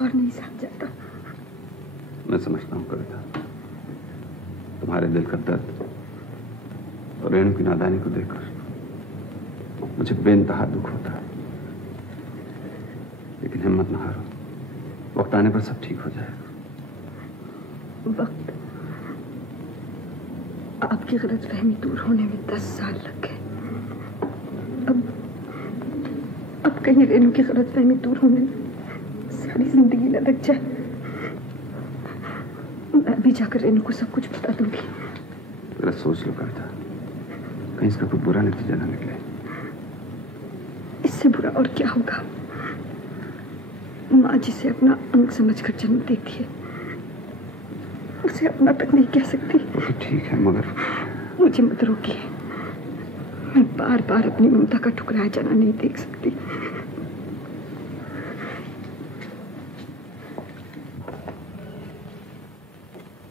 और नहीं समझाता। मैं समझता हूँ कविता, तुम्हारे दिल का दर्द और रेणु की नादानी को देखकर मुझे बेइंतहा दुख होता है। लेकिन हिम्मत न हारो, वक्त आने पर सब ठीक हो जाएगा। वक्त? आपकी गलतफहमी दूर होने में 10 साल लग गए। अब कहीं रेणु की गलतफहमी दूर होने में सारी जिंदगी न लग जाए। मैं भी जाकर रेणु को सब कुछ बता दूंगी। जरा सोच लो कविता, कहीं इसका कोई बुरा नतीजा न निकले। इससे बुरा और क्या होगा? माँ जिसे अपना अंग समझकर जन्म देती है, उसे अपना तक नहीं कह सकती। तो ठीक है, मगर मुझे मत रोकिए। मैं बार बार अपनी ममता का ठुकराया जाना नहीं देख सकती।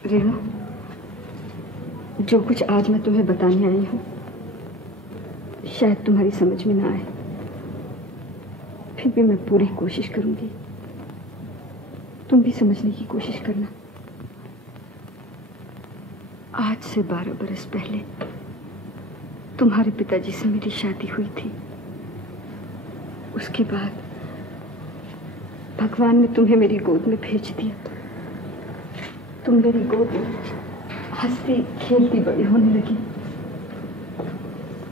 रेणु, जो कुछ आज मैं तुम्हें बताने आई हूँ शायद तुम्हारी समझ में ना आए, फिर भी मैं पूरी कोशिश करूंगी। तुम भी समझने की कोशिश करना। आज से 12 बरस पहले तुम्हारे पिताजी से मेरी शादी हुई थी। उसके बाद भगवान ने तुम्हें मेरी गोद में भेज दिया। तुम मेरी गोद में हंसती खेलती बड़ी होने लगी।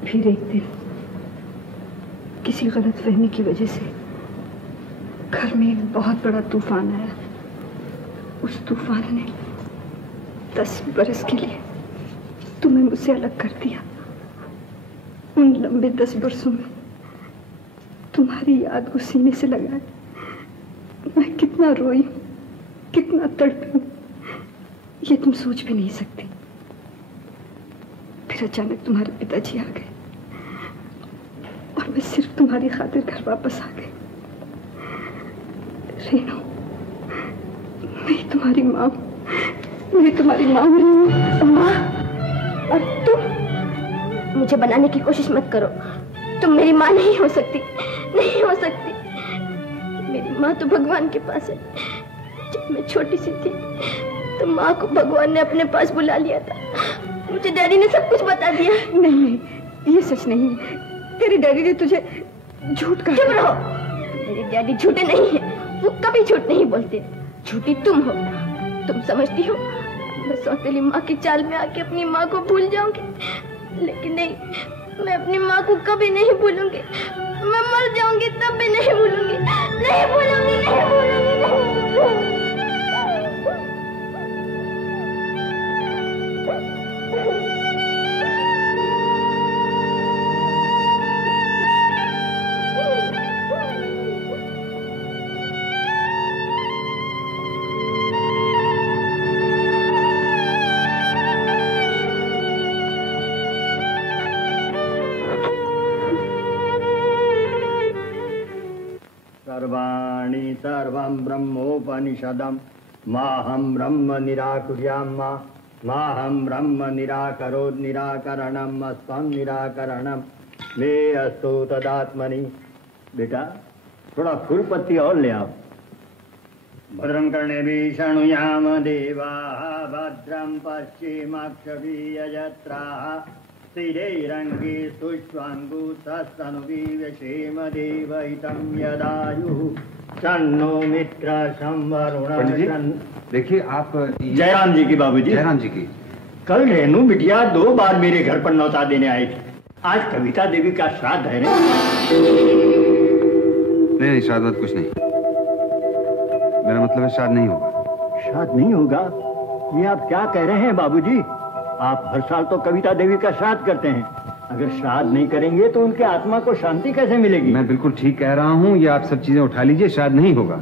फिर एक दिन किसी गलतफहमी की वजह से घर में एक बहुत बड़ा तूफान आया। उस तूफान ने 10 बरस के लिए तुम्हें मुझसे अलग कर दिया। उन लंबे 10 बरसों में तुम्हारी याद को सीने से लगाए मैं कितना रोई, कितना तड़पी, ये तुम सोच भी नहीं सकती। फिर अचानक तुम्हारे पिताजी आ गए और मैं सिर्फ तुम्हारी खातिर घर वापस आ गई। रेणु, मैं तुम्हारी माँ, मैं तुम्हारी माँ हूँ। माँ, और तुम मुझे बनाने की कोशिश मत करो। तुम मेरी माँ नहीं हो सकती, नहीं हो सकती। मेरी माँ तो भगवान के पास है। जब मैं छोटी सी थी तो माँ को भगवान ने अपने पास बुला लिया था। मुझे डैडी ने सब कुछ बता दिया। नहीं नहीं, ये सच नहीं है। तेरे डैडी ने तुझे झूठ कहा। चुप रहो। मेरे डैडी झूठे नहीं हैं, वो कभी झूठ नहीं बोलते। झूठी तुम हो। तुम समझती हो मैं सौतेली माँ की चाल में आके अपनी माँ को भूल जाऊंगी, लेकिन नहीं, मैं अपनी माँ को कभी नहीं भूलूंगी। मैं मर जाऊंगी तब भी नहीं भूलूंगी, नहीं भूलूंगी, नहीं भूलूंगी, नहीं भूलूंगी। सर्वाणि सर्वं ब्रह्मोपनिषदं माहं ब्रह्म निराकुर्याम्मा माहं ब्रह्म निराकरोत् निराकरणम् अस्त्वं निराकरणं मे अस्तु तदात्मनि। बेटा थोड़ा फूलपत्ती और ले आओ। भद्रं कर्णेभिः शृणुयाम देवाः भद्रं पश्चिमाक्षभिर्यजत्राः स्थिरैरङ्गे सुष्ठ्वाङ्गुतस्तनुभिर्व्यसेम देवहितं यदायुः तन्नो मित्रः संवरुणः। देखिए आप जयराम जी की बाबूजी। जयराम जी की। कल रेणु बिटिया 2 बार मेरे घर पर न्योता देने आई थी। आज कविता देवी का श्राद्ध है। नहीं, श्राद्ध कुछ नहीं। मेरा मतलब है श्राद्ध नहीं होगा। श्राद्ध नहीं होगा? ये आप क्या कह रहे हैं बाबूजी? आप हर साल तो कविता देवी का श्राद्ध करते हैं। अगर श्राद्ध नहीं करेंगे तो उनके आत्मा को शांति कैसे मिलेगी? मैं बिल्कुल ठीक कह रहा हूँ। ये आप सब चीजें उठा लीजिए, श्राद्ध नहीं होगा।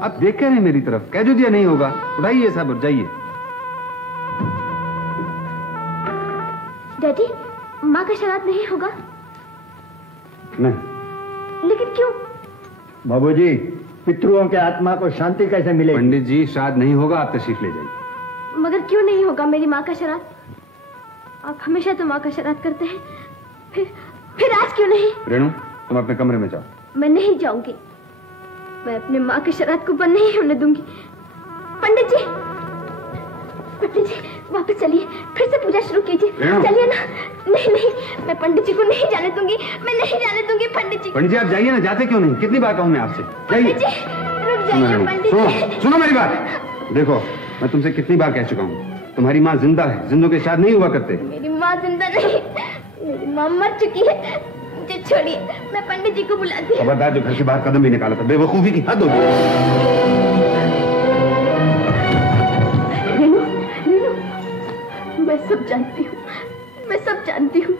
आप देख के नहीं मेरी तरफ, कह जो दिया नहीं होगा। उठाइए सब और जाइए। डैडी, माँ का श्राद्ध नहीं होगा? नहीं। लेकिन क्यों? बाबूजी, पितरों के आत्मा को शांति कैसे मिलेगी? पंडित जी, श्राद्ध नहीं होगा, आप तशरीफ ले जाइए। मगर क्यों नहीं होगा मेरी माँ का श्राद्ध? आप हमेशा तो माँ का श्राद्ध करते हैं, फिर आज क्यों नहीं? रेणु, तुम अपने कमरे में जाओ। मैं नहीं जाऊंगी। मैं अपने माँ की शरारत को बंद नहीं होने दूंगी। पंडित जी वापस चलिए, फिर से पूजा शुरू कीजिए। चलिए ना। नहीं नहीं, मैं पंडित जी को नहीं जाने दूंगी, मैं नहीं जाने दूंगी पंडित जी। पंडित जी आप जाइए ना, जाते क्यों नहीं? कितनी बार कहूँ मैं आपसे, पंडित जी रुक जाइए। पंडित जी सुनो मेरी बात। देखो मैं तुमसे कितनी बार कह चुका हूँ, तुम्हारी माँ जिंदा है, जिंदों के साथ नहीं हुआ करते। मेरी माँ जिंदा नहीं, मेरी माँ मर चुकी है। मुझे छोड़िए, मैं पंडित जी को बुलाती हूँ। खबरदार जो घर से बाहर कदम भी निकाला था, बेवकूफी की हद होगी। मैं सब जानती हूँ, मैं सब जानती हूँ।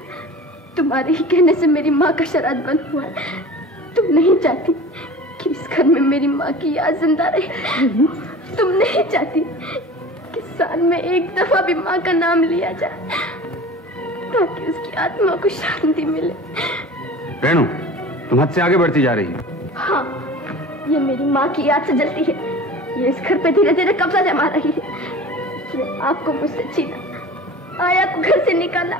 तुम्हारे ही कहने से मेरी माँ का श्राद्ध बंद हुआ है। तुम नहीं चाहती कि इस घर में मेरी माँ की याद जिंदा रहे। तुम नहीं चाहती कि साल में एक दफा भी माँ का नाम लिया जाए, ताकि उसकी आत्मा को शांति मिले। रेणु, तुम हद से आगे बढ़ती जा रही हो। हाँ, ये मेरी माँ की याद से जलती है। ये इस घर पे धीरे धीरे कब्जा जमा रही है। ये आपको मुझसे छीना, आया को घर से निकाला,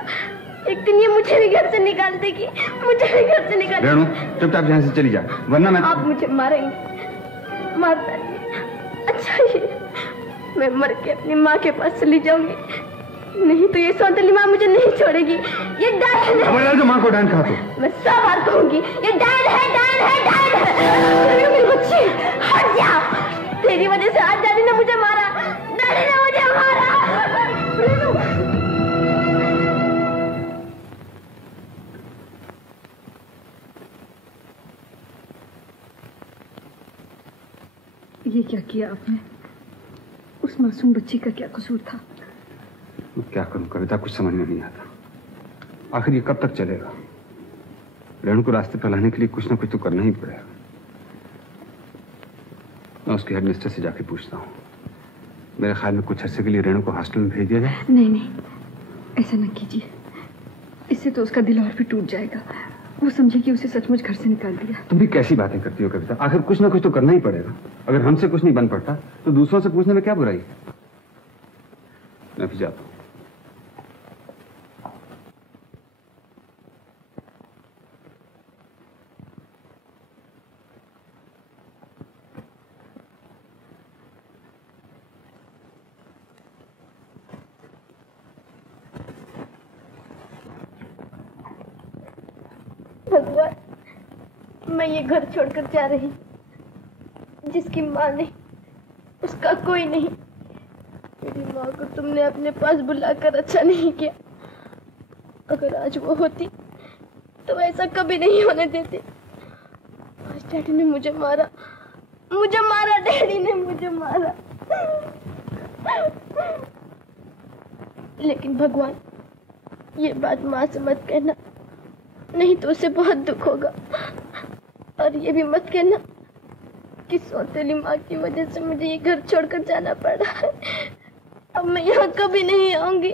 एक दिन ये मुझे भी घर से निकाल देगी, मुझे भी घर से निकाल। रेणु चुपचाप यहाँ से चली जा, वरना मैं। आप मुझे मारेंगे, मारता नहीं। अच्छा ये मैं मर के अपनी माँ के पास चली जाऊंगी, नहीं तो ये सौतेली माँ मुझे नहीं छोड़ेगी। ये डायन है। जो माँ को डायन कहा तो मैं सब बार कहूंगी, ये डायन है, डायन है, डायन है। मेरी बच्ची हट जा, तेरी वजह से आज डैडी ने मुझे मारा, डैडी ने मुझे मारा। ये क्या किया आपने? उस मासूम बच्ची का क्या कसूर था? क्या करूं कविता, कुछ समझ में नहीं आता। आखिर ये कब तक चलेगा? रेणु को रास्ते पर लाने के लिए कुछ ना कुछ तो करना ही पड़ेगा। मैं उसके हेडमिस्टर से जाके पूछता हूँ। मेरे ख्याल में कुछ अर्से के लिए रेणु को हॉस्टल में भेज दिया जाए। नहीं नहीं, ऐसा न कीजिए, इससे तो उसका दिल और भी टूट जाएगा। वो समझे कि उसे सचमुच घर से निकाल दिया। तुम भी कैसी बातें करती हो कविता, आखिर कुछ ना कुछ तो करना ही पड़ेगा। अगर हमसे कुछ नहीं बन पड़ता तो दूसरों से पूछने में क्या बुराई? मैं भी जाता हूँ। भगवान, मैं ये घर छोड़कर जा रही, जिसकी माँ नहीं, उसका कोई नहीं। मेरी माँ को तुमने अपने पास बुलाकर अच्छा नहीं किया। अगर आज वो होती तो ऐसा कभी नहीं होने देती। आज डैडी ने मुझे मारा, मुझे मारा, डैडी ने मुझे मारा। लेकिन भगवान, ये बात माँ से मत कहना, नहीं तो उसे बहुत दुख होगा। और ये भी मत कहना कि सौतेली माँ की वजह से मुझे ये घर छोड़कर जाना पड़ा है। अब मैं यहाँ कभी नहीं आऊंगी,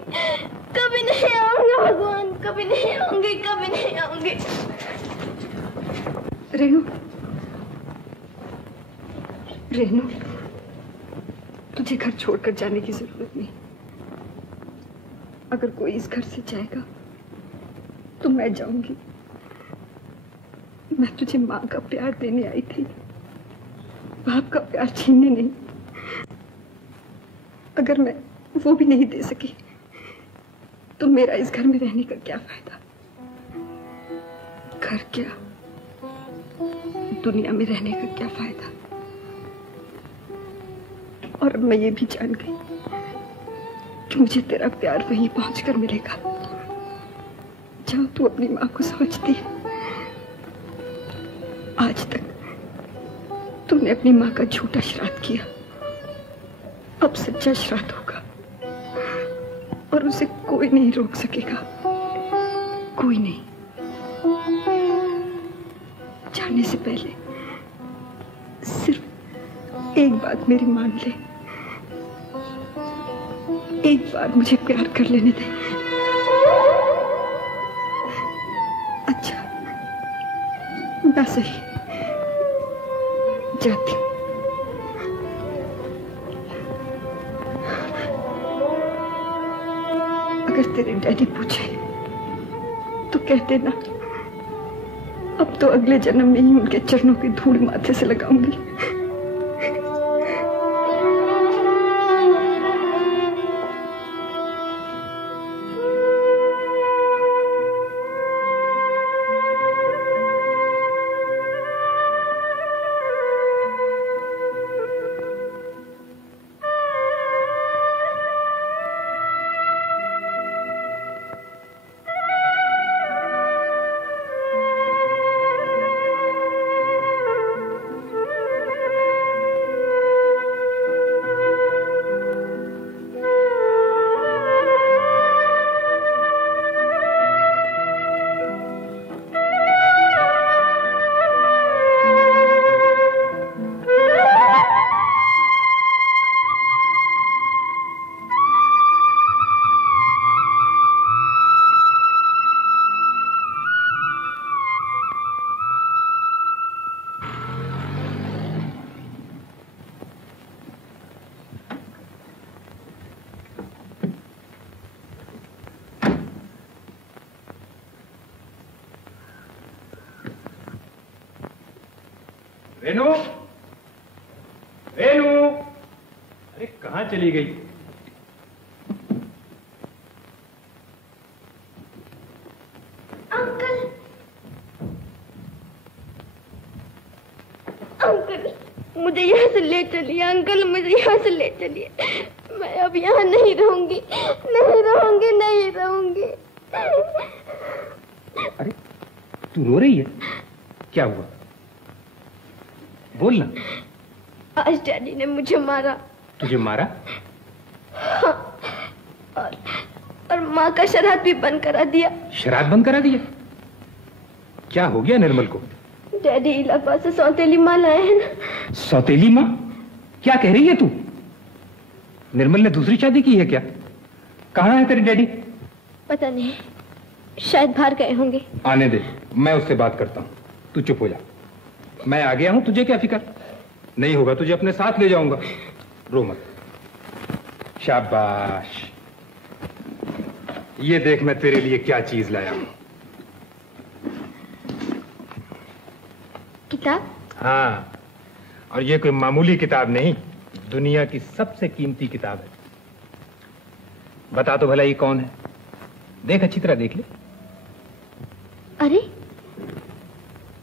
कभी नहीं आऊंगी भगवान, कभी नहीं आऊंगी, कभी नहीं आऊंगी। रेणु, रेणु, तुझे घर छोड़कर जाने की जरूरत नहीं। अगर कोई इस घर से जाएगा तो मैं जाऊंगी। मैं तुझे माँ का प्यार देने आई थी, बाप का प्यार छीनने नहीं। अगर मैं वो भी नहीं दे सकी तो मेरा इस घर में रहने का क्या फायदा? घर क्या, दुनिया में रहने का क्या फायदा? और अब मैं ये भी जान गई कि मुझे तेरा प्यार वहीं पहुंचकर मिलेगा जहां तू अपनी माँ को समझती है। आज तक तूने अपनी माँ का झूठा श्राद्ध किया, अब सच्चा श्राद्ध होगा और उसे कोई नहीं रोक सकेगा, कोई नहीं। जाने से पहले सिर्फ एक बात मेरी मान ले, एक बार मुझे प्यार कर लेने दे। अच्छा, ना सही, जाती हूँ। अगर तेरे डैडी पूछे तो कह देना अब तो अगले जन्म में ही उनके चरणों की धूल माथे से लगाऊंगी। रेनू, रेनू, अरे कहाँ चली गई? अंकल, अंकल, मुझे यहाँ से ले चलिए। अंकल, मुझे यहाँ से ले चलिए। मैं अब यहाँ नहीं रहूंगी, नहीं रहूंगी, नहीं रहूंगी। अरे तू रो रही है? क्या हुआ? बोल ना। आज डैडी ने मुझे मारा। तुझे मारा? हाँ, और माँ का शराब भी बंद करा दिया। शराब बंद करा दिया? क्या हो गया निर्मल को? डैडी इलाहाबाद से सौतेली माँ लाए हैं ना। सौतेली माँ? क्या कह रही है तू? निर्मल ने दूसरी शादी की है क्या? कहाँ है तेरे डैडी? पता नहीं, शायद बाहर गए होंगे। आने दे, मैं उससे बात करता हूँ। तू चुप हो जा। मैं आ गया हूं, तुझे क्या फिक्र? नहीं होगा तुझे अपने साथ ले जाऊंगा। रो मत। शाबाश। ये देख मैं तेरे लिए क्या चीज लाया हूं। किताब? हाँ, और ये कोई मामूली किताब नहीं, दुनिया की सबसे कीमती किताब है। बता तो भला ये कौन है? देख, अच्छी तरह देख ले। अरे,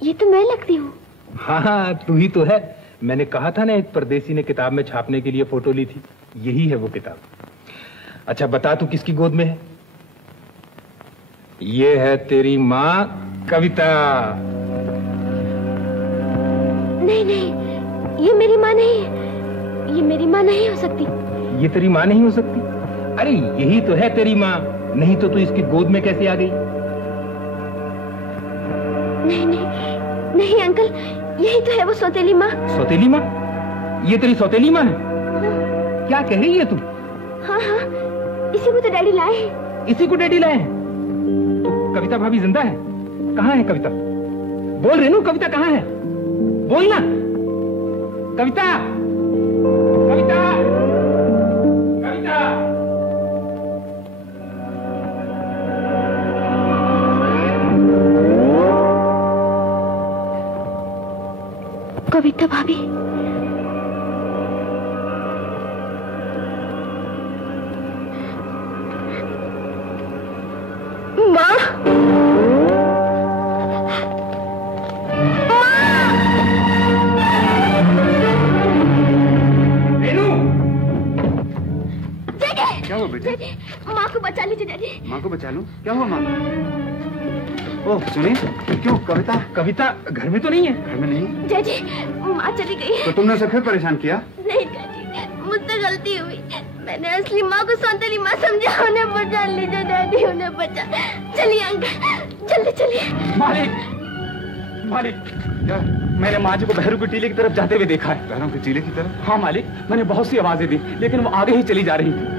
ये तो मैं लगती हूँ। हाँ, तू ही तो है। मैंने कहा था ना, एक परदेसी ने किताब में छापने के लिए फोटो ली थी। यही है वो किताब। अच्छा बता, तू किसकी गोद में है? ये है तेरी माँ कविता। नहीं नहीं, ये मेरी माँ नहीं है। ये मेरी माँ नहीं हो सकती। ये तेरी माँ नहीं हो सकती? अरे यही तो है तेरी माँ, नहीं तो तू इसकी गोद में कैसे आ गई? नहीं नहीं नहीं अंकल, यही तो है वो सौतेली माँ। सौतेली माँ? ये तेरी सौतेली माँ है? क्या कह रही है तू? हाँ हाँ, इसी को तो डैडी लाए हैं। इसी को डैडी लाए हैं? तो कविता भाभी जिंदा है? कहाँ है कविता? बोल रेनू, कविता कहाँ है? बोल ना। कविता, कविता, कविता। कविता भाभी, माँ, क्या हुआ बेटे? माँ को बचा लीजिए डैडी। माँ को बचा लूं? क्या हुआ माँ? ओह सुनी, क्यों? कविता? कविता घर में तो नहीं है? घर में नहीं? डैडी, माँ चली गई। तो तुमने उसे फिर परेशान किया? नहीं डैडी, मुझसे गलती हुई। मैंने असली माँ को सौतेली माँ समझा। उन्हें बचा लीजिए डैडी, उन्हें बचा। चलिए अंकल, जल्दी चलिए। मालिक, मालिक, क्या? मैंने माँ जी को बहरू की टीले की तरफ जाते हुए देखा है। बहरू की टीले की तरफ? हाँ मालिक, मैंने बहुत सी आवाजें दी, लेकिन वो आगे ही चली जा रही थी।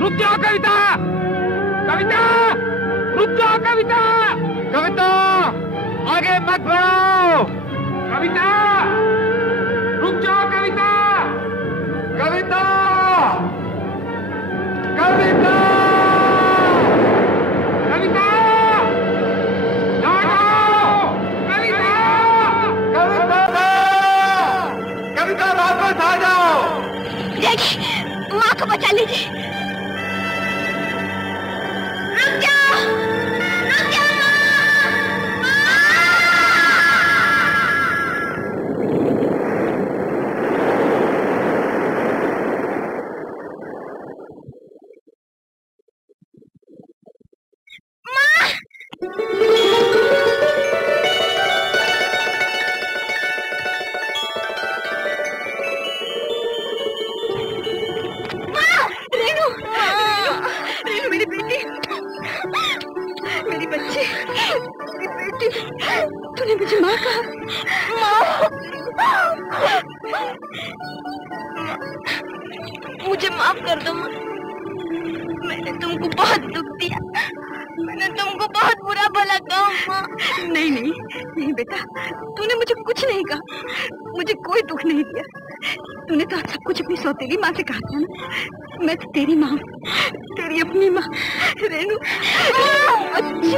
रुक जाओ कविता, कविता रुक जाओ कविता, कविता आगे मत बढ़ो, कविता रुक जाओ कविता, कविता कविता कविता कविता वापस आ जाओ। माँ को बचा लीजिए। रुक जाओ, रुक जाओ तूने मुझे माँ कहा। मुझे माफ कर दो माँ, मैंने तुमको बहुत दुख दिया, मैंने तुमको बहुत बुरा भला कहा माँ। नहीं नहीं नहीं बेटा, तूने मुझे कुछ नहीं कहा, मुझे कोई दुख नहीं दिया। तूने तो सब कुछ अपनी सौतेली माँ से कहा था ना। मैं तो तेरी माँ, तेरी अपनी माँ रेनू। अच्छी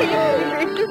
बेटू।